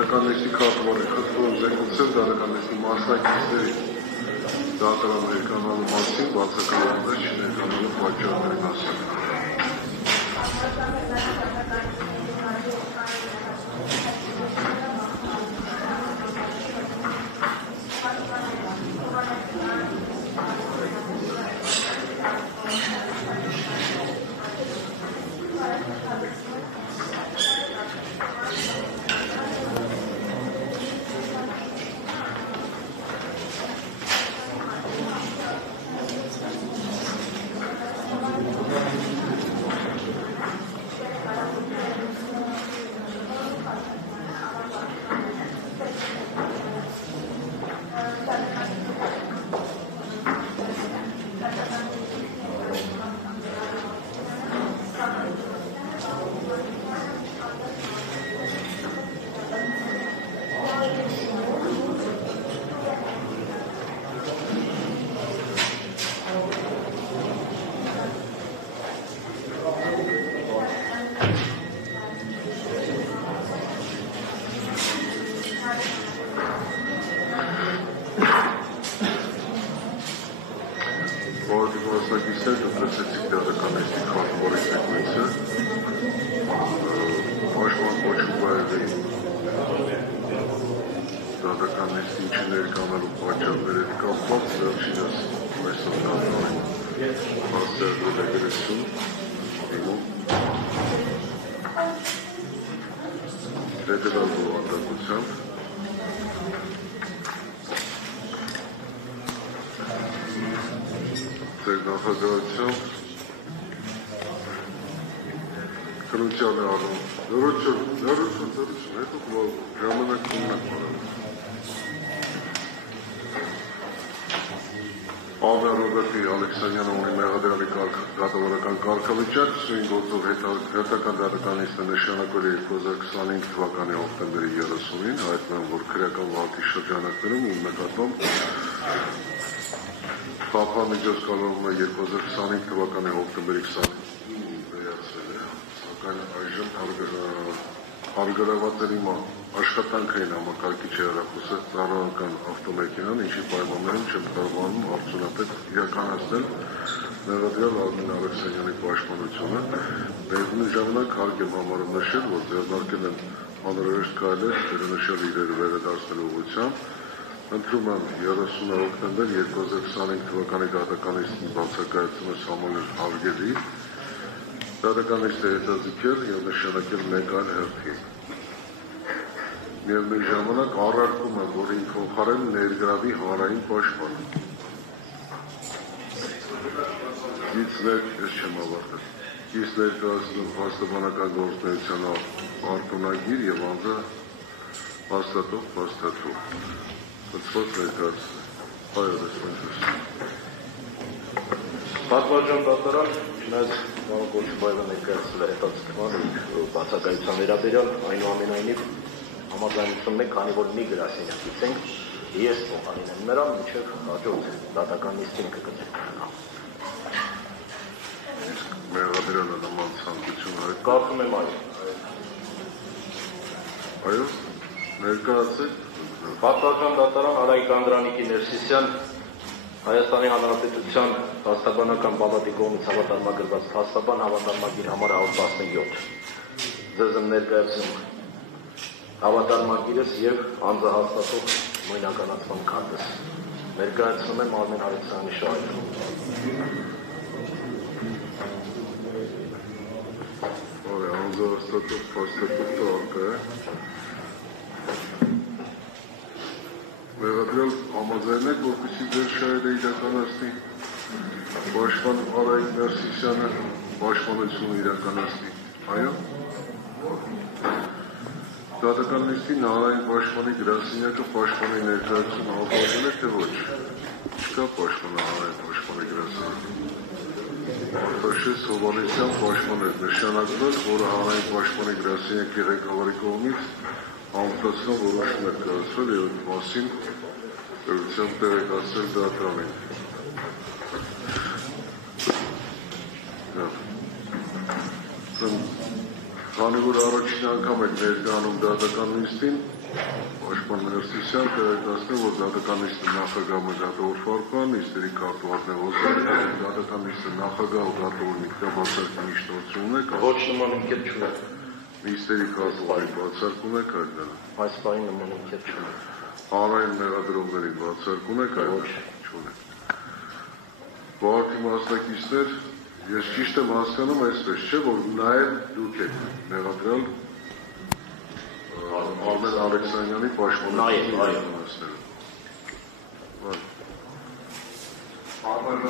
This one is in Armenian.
Դատական նիստի քարտուղարի խնդրում զեկուցել դատական նիստի մասնակիցների դատարան ներկայանալու մասին բացակայություններ չներկայանալու պատճառների մասին։ Հերթական դատական նիստը նշանակվել է 2025 թվականի հոկտեմբերի 30-ին, հայտնել, որ քրեական վարքի շրջանակներում ու նկատմամբ խաղաղամիջոց կալանումը 2025 թվականի հոկտեմբերի 20-ին վերացվել է, սակայն այժմ հարգարավատների աշխատանքային համակարգիչ հեռախոսը ծառայական ավտոմեքենան, ինչի պայմաններում չեմ կարողանում արդյունավետ իրականացնել Մեղադրյալ Արմեն Ալեքսանյանի պաշտպանությունը, ներկայիս ժամանակ հարկ եմ համարում նշել, որ ձեռնարկել են անհրաժեշտ քայլեր վերոնշյալ իրերը վերադարձնելու ուղղությամբ, ընտրում եմ 30 հոկտեմբեր 2025 թվականի դատական նիստի բացակայությունը սահմանել հարգելի, դատական նիստը հետաձգել և նշանակել մեկ այլ հերթի։ Միևնույն ժամանակ առարկում եմ, որ ինձ փոխարեն ներգրավի հանրային պաշտպանը։ Ես չեմ ավարտել։ Իսկ ներկայացնում փաստաբանական գործունեության արտոնագիր և անձը հաստատող փաստաթուղթ։ Խնդրող ներկայացնում։ Այո, դեսպանջոս։ Պատվարժան դատարան, չնայած պարոն Կոչուբայևը ներկայացրել է հետաձգման բացակայության վերաբերյալ, այնուամենայնիվ համաձայնություն ունենք, քանի որ մի գրասենյակից ենք, ես փոխարինեմ նրան, մինչև հաջորդ դատական նիստին կգտնենք։ Մեղադրյալը նման ցանկություն հայտ։ Կարծում եմ այո։ Այո, ներկայացեք։ Պատվարժան դատարան Արայիկ Անդրանիկի Ներսիսյան Հայաստանի Հանրապետության Փաստաբանական պալատի կողմից հավատարմագրված փաստաբան հավատարմագիր համար 117։ Ձեզ եմ ներկայացնում հավատարմագիրս և անձահաստատող նույնականացման քարտս։ Ներկայացնում եմ Արմեն Ալեքսանյանի շահերը։ Անձահաստատող փաստաթուղթը արկա է։ Մեղադրյալ համաձայն եք, որպեսզի ձեր շահերը իրականացնի, պաշտպան Արայիկ Ներսիսյանը պաշտպանությունը իրականացնի, այո։ Դատական նիստի հանրային պաշտպանի գրասենյակը պաշտպանի ներկայությունը ապահովել է, թե ոչ։ Չկա պաշտպանը հանրային պաշտպանի գրասենյակը։ Արտաշես Հովհաննիսյան պաշտպան էր նշանակվել, որը հանրային պաշտպանի գրասենյակի ղեկավարի կողմից ամուսնացման որոշում էր կայացվել և այդ մասին դրությամբ տեղեկացրել դատարանին։ Քանի որ առաջին անգամ եք ներկայանում դատական նիստին, Պաշտպան Ներսիսյան տեղեկացնել, որ դատական նիստի նախագահ Մգատավոր Ֆարքոյան, նիստերի քարտուղար Նեղոսյան, դատական նիստի նախագահ ու դատավոր Նիկտա Բացարկյանի շնորհիվ եք, Ոչ նման ինքետ չունեք։ նիստերի քարտուղարի բացարկում եք այդտեղ։ Այս բանի նման ինքետ չունեք։ Հանրային մեղադրողների բացարկում եք այդտեղ։ Չունեք։ Բողոքի մասնակիցներ, ես ճիշտ եմ հասկանում այսպես, չէ, որ նաև դուք եք մեղադրել Արմեն Ալեքսանյանի պաշտպանության իրականացնելը։ Արմեն